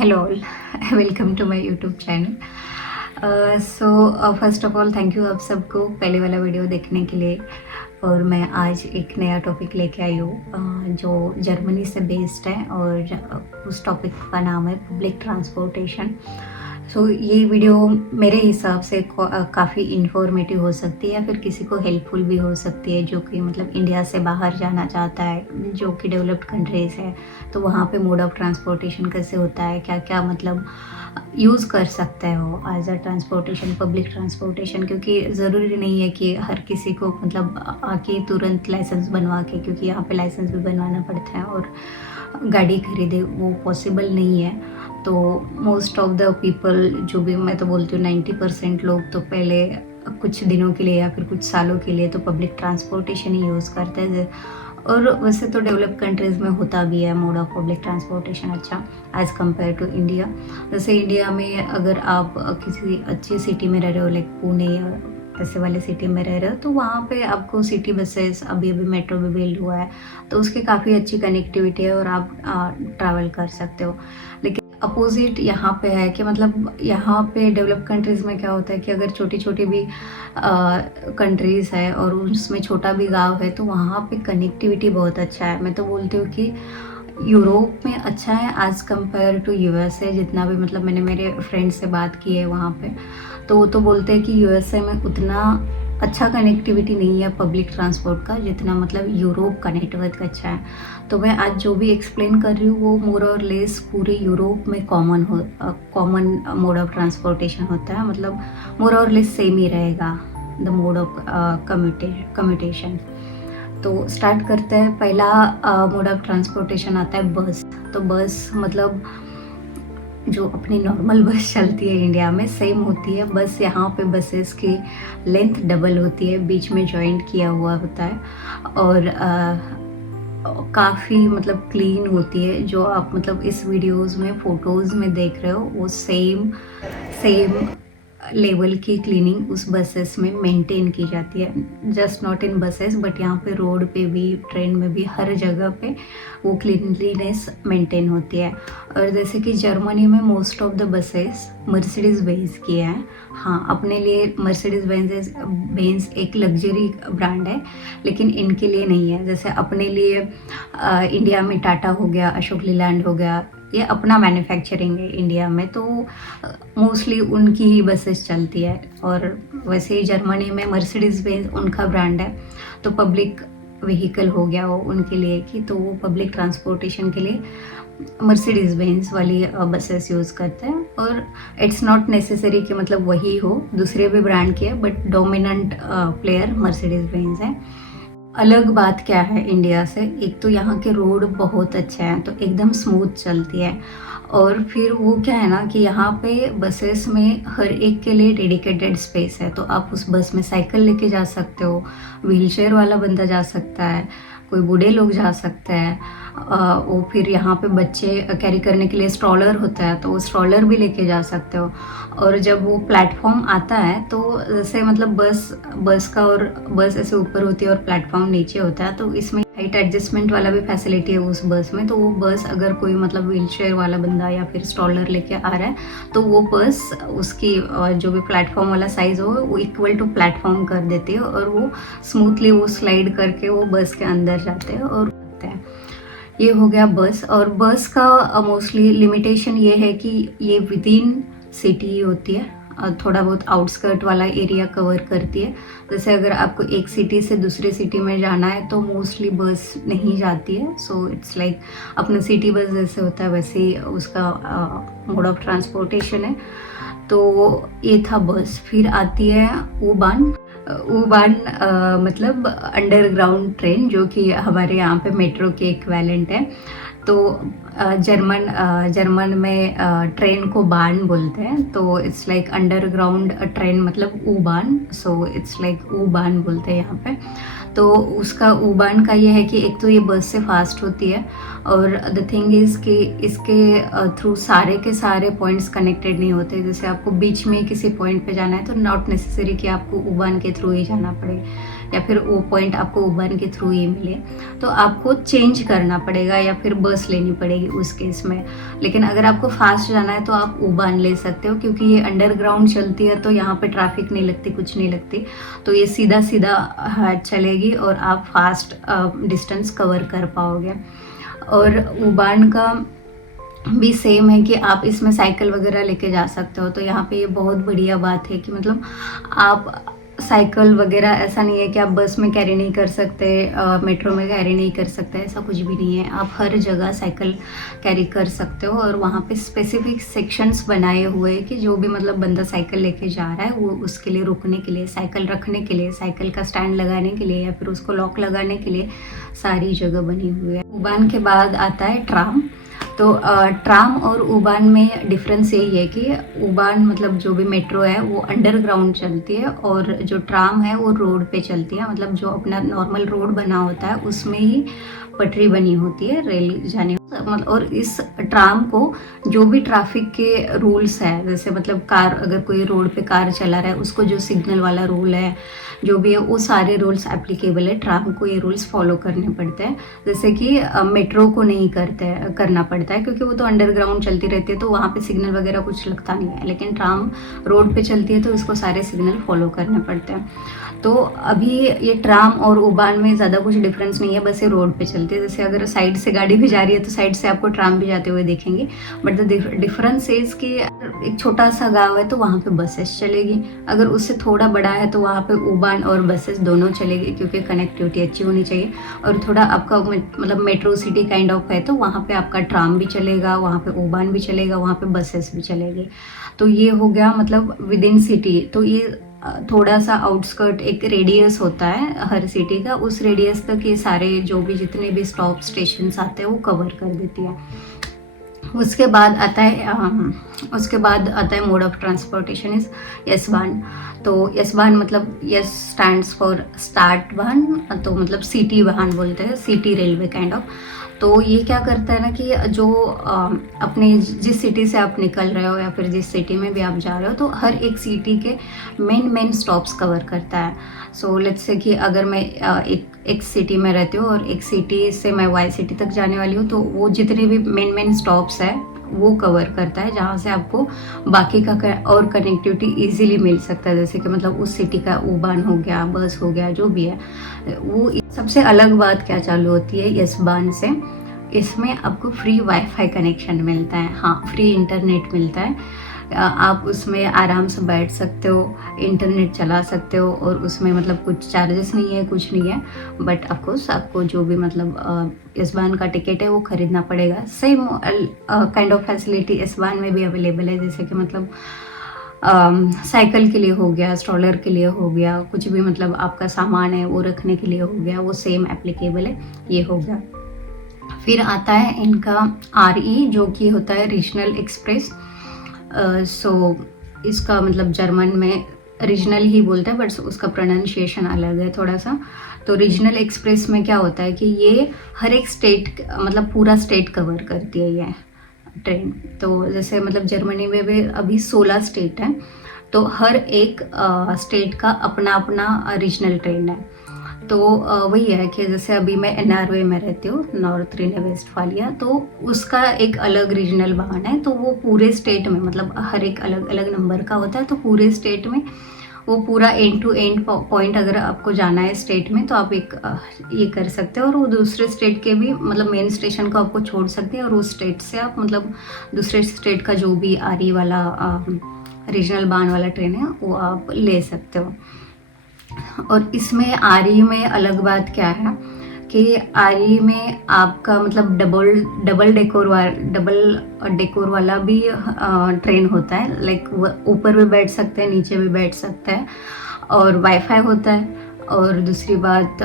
Hello all, welcome to my YouTube channel. So first of all thank you आप सबको पहले वाला video देखने के लिए। और मैं आज एक नया टॉपिक लेके आई हूँ जो जर्मनी से बेस्ड है और उस टॉपिक का नाम है पब्लिक ट्रांसपोर्टेशन। सो ये वीडियो मेरे हिसाब से काफ़ी इन्फॉर्मेटिव हो सकती है या फिर किसी को हेल्पफुल भी हो सकती है जो कि मतलब इंडिया से बाहर जाना चाहता है, जो कि डेवलप्ड कंट्रीज़ है। तो वहाँ पे मोड ऑफ ट्रांसपोर्टेशन कैसे होता है, क्या क्या मतलब यूज़ कर सकते हो as a transportation, public transportation. क्योंकि ज़रूरी नहीं है कि हर किसी को मतलब आके तुरंत लाइसेंस बनवा के, क्योंकि यहाँ पे लाइसेंस भी बनवाना पड़ता है और गाड़ी खरीदे वो पॉसिबल नहीं है। तो मोस्ट ऑफ द पीपल, जो भी मैं तो बोलती हूँ 90% लोग तो पहले कुछ दिनों के लिए या फिर कुछ सालों के लिए तो पब्लिक ट्रांसपोर्टेशन ही यूज़ करते हैं। और वैसे तो डेवलप कंट्रीज़ में होता भी है मोड ऑफ पब्लिक ट्रांसपोर्टेशन अच्छा एज़ कम्पेयर टू इंडिया। जैसे इंडिया में अगर आप किसी अच्छी सिटी में रह रहे हो, लाइक पुणे या ऐसे वाले सिटी में रह रहे हो, तो वहाँ पे आपको सिटी बसेस, अभी अभी मेट्रो भी बिल्ड हुआ है तो उसकी काफ़ी अच्छी कनेक्टिविटी है और आप ट्रैवल कर सकते हो। लेकिन अपोजिट यहाँ पे है कि मतलब यहाँ पे डेवलप कंट्रीज़ में क्या होता है कि अगर छोटी छोटी भी कंट्रीज़ है और उसमें छोटा भी गांव है तो वहाँ पे कनेक्टिविटी बहुत अच्छा है। मैं तो बोलती हूँ कि यूरोप में अच्छा है एज़ कम्पेयर टू यूएसए। जितना भी मतलब मैंने मेरे फ्रेंड से बात की है वहाँ पे, तो वो तो बोलते हैं कि यूएसए में उतना अच्छा कनेक्टिविटी नहीं है पब्लिक ट्रांसपोर्ट का जितना मतलब यूरोप का नेटवर्क अच्छा है। तो मैं आज जो भी एक्सप्लेन कर रही हूँ वो मोर और लेस पूरे यूरोप में कॉमन मोड ऑफ ट्रांसपोर्टेशन होता है, मतलब मोर और लेस सेम ही रहेगा द मोड ऑफ कम्यूटेशन। तो स्टार्ट करते हैं। पहला मोड ऑफ ट्रांसपोर्टेशन आता है बस। तो बस मतलब जो अपनी नॉर्मल बस चलती है इंडिया में सेम होती है, बस यहाँ पे बसेस की लेंथ डबल होती है, बीच में जॉइंट किया हुआ होता है और काफ़ी मतलब क्लीन होती है। जो आप मतलब इस वीडियोस में फ़ोटोज़ में देख रहे हो वो सेम सेम लेवल की क्लीनिंग उस बसेस में मेंटेन की जाती है। Just not in buses but यहाँ पे रोड पे भी, ट्रेन में भी, हर जगह पे वो क्लीनलीनेस मेंटेन होती है। और जैसे कि जर्मनी में most of the buses Mercedes Benz की है। हाँ, अपने लिए मर्सिडीज़ बेंज एक लग्जरी ब्रांड है लेकिन इनके लिए नहीं है। जैसे अपने लिए इंडिया में टाटा हो गया, अशोक लीलैंड हो गया, ये अपना मैन्युफैक्चरिंग है इंडिया में, तो मोस्टली उनकी ही बसेस चलती है। और वैसे ही जर्मनी में मर्सिडीज़ बेंज उनका ब्रांड है, तो पब्लिक व्हीकल हो गया वो उनके लिए कि तो वो पब्लिक ट्रांसपोर्टेशन के लिए मर्सिडीज़ बेंज वाली बसेस यूज़ करते हैं। और इट्स नॉट नेसेसरी कि मतलब वही हो, दूसरे भी ब्रांड के है but dominant player Mercedes Benz है। अलग बात क्या है इंडिया से, एक तो यहाँ के रोड बहुत अच्छे हैं तो एकदम स्मूथ चलती है। और फिर वो क्या है ना कि यहाँ पे बसेस में हर एक के लिए डेडिकेटेड स्पेस है, तो आप उस बस में साइकिल लेके जा सकते हो, व्हीलचेयर वाला बंदा जा सकता है, कोई बूढ़े लोग जा सकते हैं। वो फिर यहाँ पे बच्चे कैरी करने के लिए स्ट्रॉलर होता है तो वो स्ट्रॉलर भी लेके जा सकते हो। और जब वो प्लेटफॉर्म आता है तो जैसे मतलब बस का और बस ऐसे ऊपर होती है और प्लेटफॉर्म नीचे होता है, तो इसमें हाइट एडजस्टमेंट वाला भी फैसिलिटी है उस बस में। तो वो बस अगर कोई मतलब व्हीलचेयर वाला बंदा या फिर स्ट्रॉलर लेके आ रहा है तो वो बस उसकी जो भी प्लेटफॉर्म वाला साइज़ हो वो इक्वल टू प्लेटफॉर्म कर देती है और वो स्मूथली वो स्लाइड करके वो बस के अंदर जाते हैं और उठते हैं। ये हो गया बस। और बस का मोस्टली लिमिटेशन ये है कि ये विद इन सिटी होती है, थोड़ा बहुत आउटस्कर्ट वाला एरिया कवर करती है। जैसे अगर आपको एक सिटी से दूसरी सिटी में जाना है तो मोस्टली बस नहीं जाती है। सो इट्स लाइक अपना सिटी बस जैसे होता है वैसे ही उसका मोड ऑफ ट्रांसपोर्टेशन है। तो ये था बस। फिर आती है U-Bahn। U-Bahn मतलब अंडरग्राउंड ट्रेन, जो कि हमारे यहाँ पे मेट्रो के इक्विवेलेंट है। तो जर्मन में ट्रेन को बान बोलते हैं, तो इट्स लाइक अंडरग्राउंड ट्रेन मतलब U-Bahn। So it's like U-Bahn बोलते हैं यहाँ पे। तो उसका U-Bahn का ये है कि एक तो ये बस से फास्ट होती है और द थिंग इज़ कि इसके थ्रू सारे के सारे पॉइंट्स कनेक्टेड नहीं होते। जैसे आपको बीच में किसी पॉइंट पे जाना है तो नॉट नेसेसरी कि आपको U-Bahn के थ्रू ही जाना पड़े। या फिर वो पॉइंट आपको उबान के थ्रू ही मिले, तो आपको चेंज करना पड़ेगा या फिर बस लेनी पड़ेगी उस केस में। लेकिन अगर आपको फास्ट जाना है तो आप उबान ले सकते हो, क्योंकि ये अंडरग्राउंड चलती है तो यहाँ पे ट्रैफिक नहीं लगती, कुछ नहीं लगती, तो ये सीधा सीधा चलेगी और आप फास्ट डिस्टेंस कवर कर पाओगे। और उबान का भी सेम है कि आप इसमें साइकिल वगैरह लेके जा सकते हो, तो यहाँ पे ये बहुत बढ़िया बात है कि मतलब आप साइकिल वगैरह, ऐसा नहीं है कि आप बस में कैरी नहीं कर सकते, मेट्रो में कैरी नहीं कर सकते, ऐसा कुछ भी नहीं है। आप हर जगह साइकिल कैरी कर सकते हो और वहाँ पे स्पेसिफिक सेक्शंस बनाए हुए हैं कि जो भी मतलब बंदा साइकिल लेके जा रहा है वो उसके लिए रुकने के लिए, साइकिल रखने के लिए, साइकिल का स्टैंड लगाने के लिए या फिर उसको लॉक लगाने के लिए सारी जगह बनी हुई है। उबान के बाद आता है ट्राम। तो ट्राम और उबान में डिफरेंस यही है कि उबान मतलब जो भी मेट्रो है वो अंडरग्राउंड चलती है और जो ट्राम है वो रोड पे चलती है, मतलब जो अपना नॉर्मल रोड बना होता है उसमें ही पटरी बनी होती है रेल जाने। मतलब और इस ट्राम को जो भी ट्रैफिक के रूल्स है, जैसे मतलब कार, अगर कोई रोड पे कार चला रहा है उसको जो सिग्नल वाला रूल है जो भी है वो सारे रूल्स एप्लीकेबल है, ट्राम को ये रूल्स फॉलो करने पड़ते हैं। जैसे कि मेट्रो को नहीं करना पड़ता है क्योंकि वो तो अंडरग्राउंड चलती रहती है तो वहाँ पे सिग्नल वगैरह कुछ लगता नहीं है, लेकिन ट्राम रोड पे चलती है तो इसको सारे सिग्नल फॉलो करने पड़ते हैं। तो अभी ये ट्राम और उबान में ज़्यादा कुछ डिफरेंस नहीं है, बस ये रोड पे चलती है। जैसे अगर साइड से गाड़ी भी जा रही है तो साइड से आपको ट्राम भी जाते हुए देखेंगे, बट द डिफरेंस इज कि एक छोटा सा गांव है तो वहाँ पे बसेस चलेगी, अगर उससे थोड़ा बड़ा है तो वहाँ पे उबान और बसेस दोनों चलेगी, क्योंकि कनेक्टिविटी अच्छी होनी चाहिए। और थोड़ा आपका मतलब मेट्रो सिटी काइंड ऑफ है तो वहाँ पे आपका ट्राम भी चलेगा, वहाँ पे उबान भी चलेगा, वहाँ पे बसेस भी चलेगी। तो ये हो गया मतलब विद इन सिटी। तो ये थोड़ा सा आउटस्कर्ट एक रेडियस होता है हर सिटी का, उस रेडियस तक ये सारे जो भी जितने भी स्टॉप स्टेशन आते हैं वो कवर कर देती है। उसके बाद आता है mode of transportation is yes बान। तो यस बान मतलब यस स्टैंड्स फॉर स्टार्ट वाहन, तो मतलब सिटी वाहन बोलते हैं, सिटी रेलवे काइंड ऑफ। तो ये क्या करता है ना कि जो अपने जिस सिटी से आप निकल रहे हो या फिर जिस सिटी में भी आप जा रहे हो तो हर एक सिटी के मेन स्टॉप्स कवर करता है। सो लेट्स से कि अगर मैं एक सिटी में रहती हूँ और एक सिटी से मैं वाई सिटी तक जाने वाली हूँ, तो वो जितने भी मेन स्टॉप्स है वो कवर करता है, जहाँ से आपको बाकी का और कनेक्टिविटी इजीली मिल सकता है। जैसे कि मतलब उस सिटी का उबान हो गया, बस हो गया, जो भी है वो। सबसे अलग बात क्या चालू होती है यस बान से, इसमें आपको फ्री वाईफाई कनेक्शन मिलता है, हाँ फ्री इंटरनेट मिलता है। आप उसमें आराम से बैठ सकते हो, इंटरनेट चला सकते हो और उसमें मतलब कुछ चार्जेस नहीं है, कुछ नहीं है, बट ऑफकोर्स आपको जो भी मतलब इस बान का टिकट है वो खरीदना पड़ेगा। सेम काइंड ऑफ फैसिलिटी इस बान में भी अवेलेबल है, जैसे कि मतलब साइकिल के लिए हो गया, स्ट्रॉलर के लिए हो गया, कुछ भी मतलब आपका सामान है वो रखने के लिए हो गया, वो सेम एप्लीकेबल है, ये हो गया। फिर आता है इनका RE जो कि होता है रीजनल एक्सप्रेस। सो इसका मतलब जर्मन में रीजनल ही बोलता है, बट उसका प्रोनाउंसिएशन अलग है थोड़ा सा। तो रीजनल एक्सप्रेस में क्या होता है कि ये हर एक स्टेट मतलब पूरा स्टेट कवर करती है ये ट्रेन। तो जैसे मतलब जर्मनी में भी अभी 16 स्टेट हैं, तो हर एक स्टेट का अपना अपना रीजनल ट्रेन है। तो वही है कि जैसे अभी मैं NRW में रहती हूँ, नॉर्थ रीने वेस्टफालिया, तो उसका एक अलग रीजनल वाहन है, तो वो पूरे स्टेट में मतलब हर एक अलग अलग नंबर का होता है, तो पूरे स्टेट में वो पूरा एंड टू एंड पॉइंट अगर आपको जाना है स्टेट में तो आप एक ये कर सकते हो, और वो दूसरे स्टेट के भी मतलब मेन स्टेशन को आपको छोड़ सकते हैं और उस स्टेट से आप मतलब दूसरे स्टेट का जो भी RE वाला रीजनल बान वाला ट्रेन है वो आप ले सकते हो। और इसमें RE में अलग बात क्या है कि RE में आपका मतलब डबल डेकोर वाला भी ट्रेन होता है, लाइक ऊपर भी बैठ सकते हैं, नीचे भी बैठ सकते हैं, और वाईफाई होता है। और दूसरी बात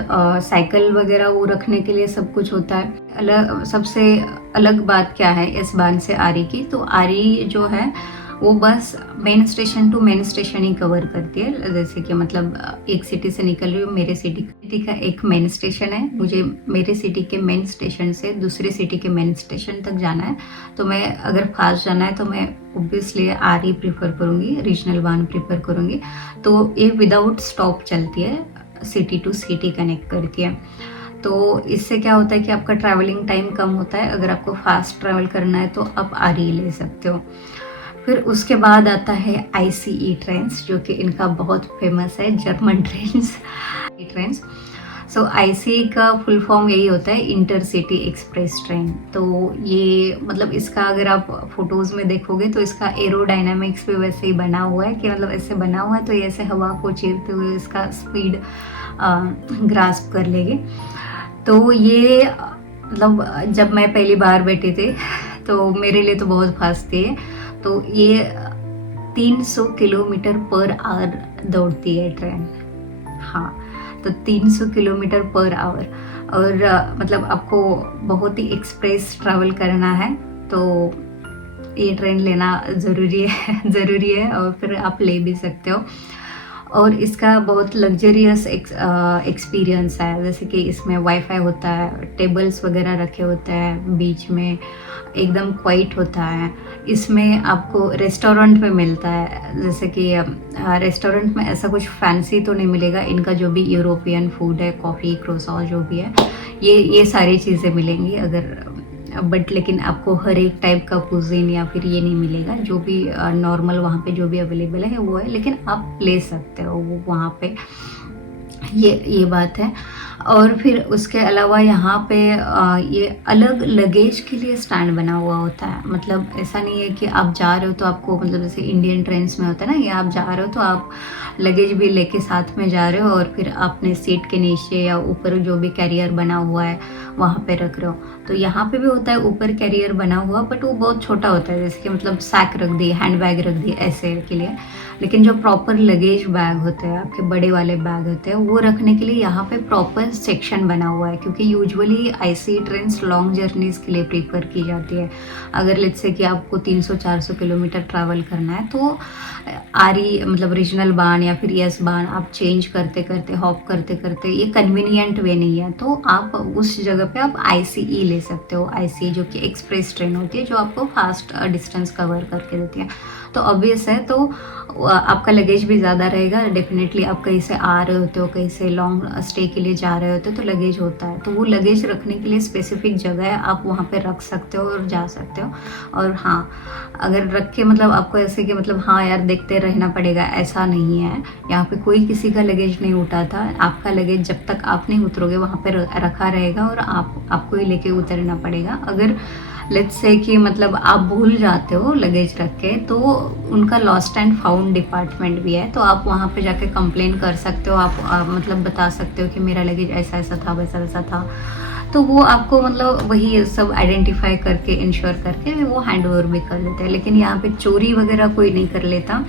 साइकिल वगैरह वो रखने के लिए सब कुछ होता है। सबसे अलग बात क्या है इस बान से RE की, तो RE जो है वो bus main station to main station ही कवर करती है। जैसे कि मतलब एक सिटी से निकल रही हूँ, मेरे सिटी का एक मेन स्टेशन है, मुझे मेरे सिटी के मेन स्टेशन से दूसरे सिटी के मेन स्टेशन तक जाना है, तो मैं अगर फास्ट जाना है तो मैं ऑब्वियसली RE प्रीफर करूँगी, रीजनल वन प्रीफर करूँगी। तो ये विदाउट स्टॉप चलती है, सिटी टू सिटी कनेक्ट करती है। तो इससे क्या होता है कि आपका ट्रैवलिंग टाइम कम होता है। अगर आपको फास्ट ट्रैवल करना है तो आप आरई ले सकते हो। फिर उसके बाद आता है आईसीई ट्रेन्स, जो कि इनका बहुत फेमस है, जर्मन ट्रेन्स। सो आईसीई का फुल फॉर्म यही होता है, इंटरसिटी एक्सप्रेस ट्रेन। तो ये मतलब इसका अगर आप फोटोज़ में देखोगे तो इसका एरोडायनामिक्स भी वैसे ही बना हुआ है कि मतलब ऐसे बना हुआ है तो ये ऐसे हवा को चीरते हुए इसका स्पीड ग्रास्प कर लेगी। तो ये मतलब जब मैं पहली बार बैठी थी तो मेरे लिए तो बहुत फास्ट थी। तो ये 300 किलोमीटर पर आवर दौड़ती है ट्रेन। हाँ, तो 300 किलोमीटर पर आवर। और मतलब आपको बहुत ही एक्सप्रेस ट्रैवल करना है तो ये ट्रेन लेना ज़रूरी है और फिर आप ले भी सकते हो। और इसका बहुत लग्जरियस एक्सपीरियंस है, जैसे कि इसमें वाईफाई होता है, टेबल्स वगैरह रखे होते हैं बीच में, एकदम क्वाइट होता है। इसमें आपको रेस्टोरेंट में मिलता है, जैसे कि रेस्टोरेंट में ऐसा कुछ फैंसी तो नहीं मिलेगा। इनका जो भी यूरोपियन फूड है, कॉफ़ी, क्रोसॉन जो भी है, ये सारी चीज़ें मिलेंगी। अगर बट लेकिन आपको हर एक टाइप का कुजीन या फिर ये नहीं मिलेगा। जो भी नॉर्मल वहाँ पे जो भी अवेलेबल है वो है, लेकिन आप ले सकते हो वो वहाँ पे, ये बात है। और फिर उसके अलावा यहाँ पे ये अलग लगेज के लिए स्टैंड बना हुआ होता है। मतलब ऐसा नहीं है कि आप जा रहे हो तो आपको, मतलब जैसे इंडियन ट्रेन्स में होता है ना, ये आप जा रहे हो तो आप लगेज भी लेके साथ में जा रहे हो और फिर आपने सीट के नीचे या ऊपर जो भी कैरियर बना हुआ है वहाँ पे रख रहे हो। तो यहाँ पे भी होता है ऊपर कैरियर बना हुआ, बट वो बहुत छोटा होता है, जैसे कि मतलब सैक रख दी, हैंड बैग रख दी ऐसे के लिए। लेकिन जो प्रॉपर लगेज बैग होते हैं, आपके बड़े वाले बैग होते हैं, वो रखने के लिए यहाँ पे प्रॉपर सेक्शन बना हुआ है। क्योंकि usually IC trains long journeys के लिए प्रीफर की जाती है। अगर लेट्स से कि आपको 300-400 किलोमीटर ट्रैवल करना है तो आरई मतलब रीजनल बान या फिर यस बान आप चेंज करते करते, हॉप करते करते, ये कन्वीनियंट वे नहीं है। तो आप उस जगह पे आप आईसीई ले सकते हो। आईसीई जो कि एक्सप्रेस ट्रेन होती है, जो आपको फास्ट डिस्टेंस कवर करके देती है। तो ऑब्वियस है, तो आपका लगेज भी ज़्यादा रहेगा डेफिनेटली। आप कहीं से आ रहे होते हो, कहीं से लॉन्ग स्टे के लिए जा रहे होते हो, तो लगेज होता है। तो वो लगेज रखने के लिए स्पेसिफिक जगह है, आप वहाँ पे रख सकते हो और जा सकते हो। और हाँ, अगर रख के मतलब आपको ऐसे कि मतलब हाँ यार देखते रहना पड़ेगा, ऐसा नहीं है। यहाँ पे कोई किसी का लगेज नहीं उठाता। आपका लगेज जब तक आप नहीं उतरोगे वहाँ पे रखा रहेगा और आपको ही लेके उतरना पड़ेगा। अगर लेट्स से कि मतलब आप भूल जाते हो लगेज रख के, तो उनका लॉस्ट एंड फाउंड डिपार्टमेंट भी है, तो आप वहाँ पे जाके कंप्लेन कर सकते हो। आप मतलब बता सकते हो कि मेरा लगेज ऐसा ऐसा था, वैसा वैसा था। तो वो आपको मतलब वही सब आइडेंटिफाई करके, इंश्योर करके वो हैंड ओवर भी कर देते हैं। लेकिन यहाँ पे चोरी वगैरह कोई नहीं कर लेता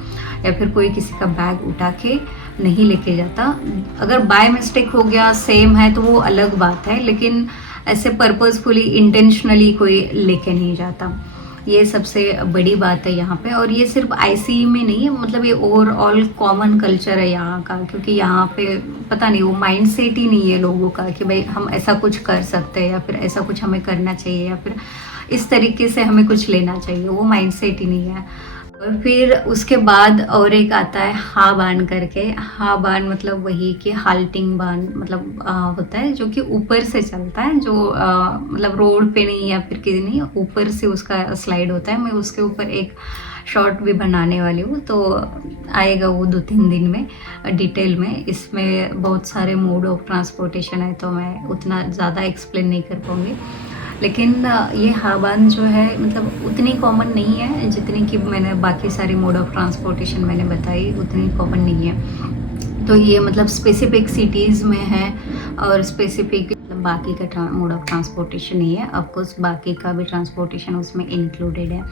या फिर कोई किसी का बैग उठा के नहीं लेके जाता। अगर बाय मिस्टेक हो गया, सेम है, तो वो अलग बात है, लेकिन ऐसे पर्पसफुली इंटेंशनली कोई लेके नहीं जाता। ये सबसे बड़ी बात है यहाँ पे। और ये सिर्फ आईसीई में नहीं है, मतलब ये ओवरऑल कॉमन कल्चर है यहाँ का। क्योंकि यहाँ पे पता नहीं, वो माइंड सेट ही नहीं है लोगों का कि भाई हम ऐसा कुछ कर सकते हैं या फिर ऐसा कुछ हमें करना चाहिए या फिर इस तरीके से हमें कुछ लेना चाहिए, वो माइंड सेट ही नहीं है। और फिर उसके बाद और एक आता है हा बान करके। हा बान मतलब वही कि हाल्टिंग बान मतलब होता है, जो कि ऊपर से चलता है, जो मतलब रोड पे नहीं या फिर किसी नहीं, ऊपर से उसका स्लाइड होता है। मैं उसके ऊपर एक शॉर्ट भी बनाने वाली हूँ, तो आएगा वो 2-3 दिन में डिटेल में। इसमें बहुत सारे मोड ऑफ ट्रांसपोर्टेशन है, तो मैं उतना ज़्यादा एक्सप्लेन नहीं कर पाऊँगी। लेकिन ये हाबान जो है मतलब उतनी कॉमन नहीं है जितनी कि मैंने बाकी सारी मोड ऑफ ट्रांसपोर्टेशन मैंने बताई, उतनी कॉमन नहीं है। तो ये मतलब स्पेसिफिक सिटीज़ में है और स्पेसिफिक बाकी का मोड ऑफ ट्रांसपोर्टेशन नहीं है। ऑफकोर्स बाकी का भी ट्रांसपोर्टेशन उसमें इंक्लूडेड है।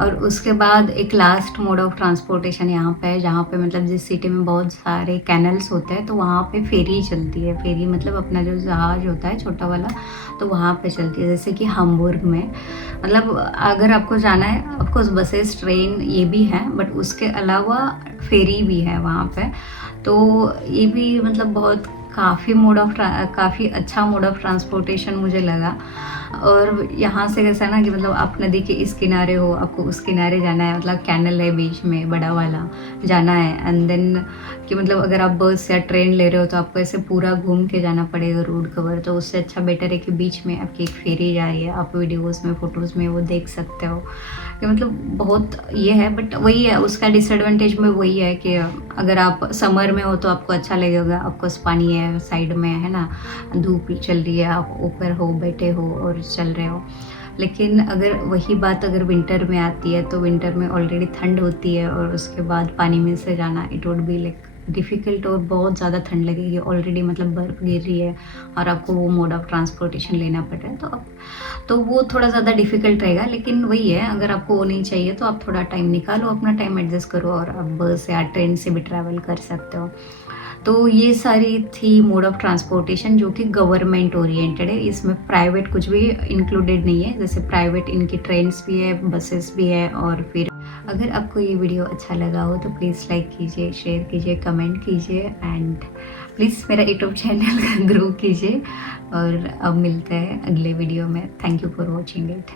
और उसके बाद एक लास्ट मोड ऑफ ट्रांसपोर्टेशन यहाँ पे है, जहाँ पे मतलब जिस सिटी में बहुत सारे कैनल्स होते हैं तो वहाँ पे फेरी चलती है। फेरी मतलब अपना जो जहाज होता है छोटा वाला, तो वहाँ पे चलती है। जैसे कि हम्बुर्ग में मतलब अगर आपको जाना है, ऑफकोर्स बसेस, ट्रेन ये भी है, बट उसके अलावा फेरी भी है वहाँ पे। तो ये भी मतलब बहुत काफ़ी अच्छा मोड ऑफ ट्रांसपोर्टेशन मुझे लगा। और यहाँ से कैसा है ना कि मतलब आप नदी के इस किनारे हो, आपको उस किनारे जाना है, मतलब कैनल है बीच में बड़ा वाला, जाना है। एंड देन कि मतलब अगर आप बस या ट्रेन ले रहे हो तो आपको ऐसे पूरा घूम के जाना पड़ेगा रोड कवर। तो उससे अच्छा बेटर है कि बीच में आपकी एक फेरी जा रही है, आप वीडियोज़ में फ़ोटोज़ में वो देख सकते हो कि मतलब बहुत ये है। बट वही है, उसका डिसएडवांटेज में वही है कि अगर आप समर में हो तो आपको अच्छा लगेगा, आपको पानी है साइड में, है ना, धूप चल रही है, आप ऊपर हो, बैठे हो और चल रहे हो। लेकिन अगर वही बात अगर विंटर में आती है तो विंटर में ऑलरेडी ठंड होती है और उसके बाद पानी में से जाना it would be like difficult, और बहुत ज़्यादा ठंड लगेगी, ऑलरेडी मतलब बर्फ़ गिर रही है और आपको वो मोड ऑफ ट्रांसपोर्टेशन लेना पड़ रहा है, तो वो थोड़ा ज़्यादा डिफ़िकल्ट रहेगा। लेकिन वही है, अगर आपको वो नहीं चाहिए तो आप थोड़ा टाइम निकालो, अपना टाइम एडजस्ट करो और आप बस या ट्रेन से भी ट्रैवल कर सकते हो। तो ये सारी थी मोड ऑफ ट्रांसपोर्टेशन जो कि गवर्नमेंट ओरिएंटेड है, इसमें प्राइवेट कुछ भी इंक्लूडेड नहीं है। जैसे प्राइवेट इनकी ट्रेन्स भी है, बसेस भी है। और फिर अगर आपको ये वीडियो अच्छा लगा हो तो प्लीज़ लाइक कीजिए, शेयर कीजिए, कमेंट कीजिए एंड प्लीज़ मेरा यूट्यूब चैनल ग्रो कीजिए। और अब मिलते हैं अगले वीडियो में। Thank you for watching it.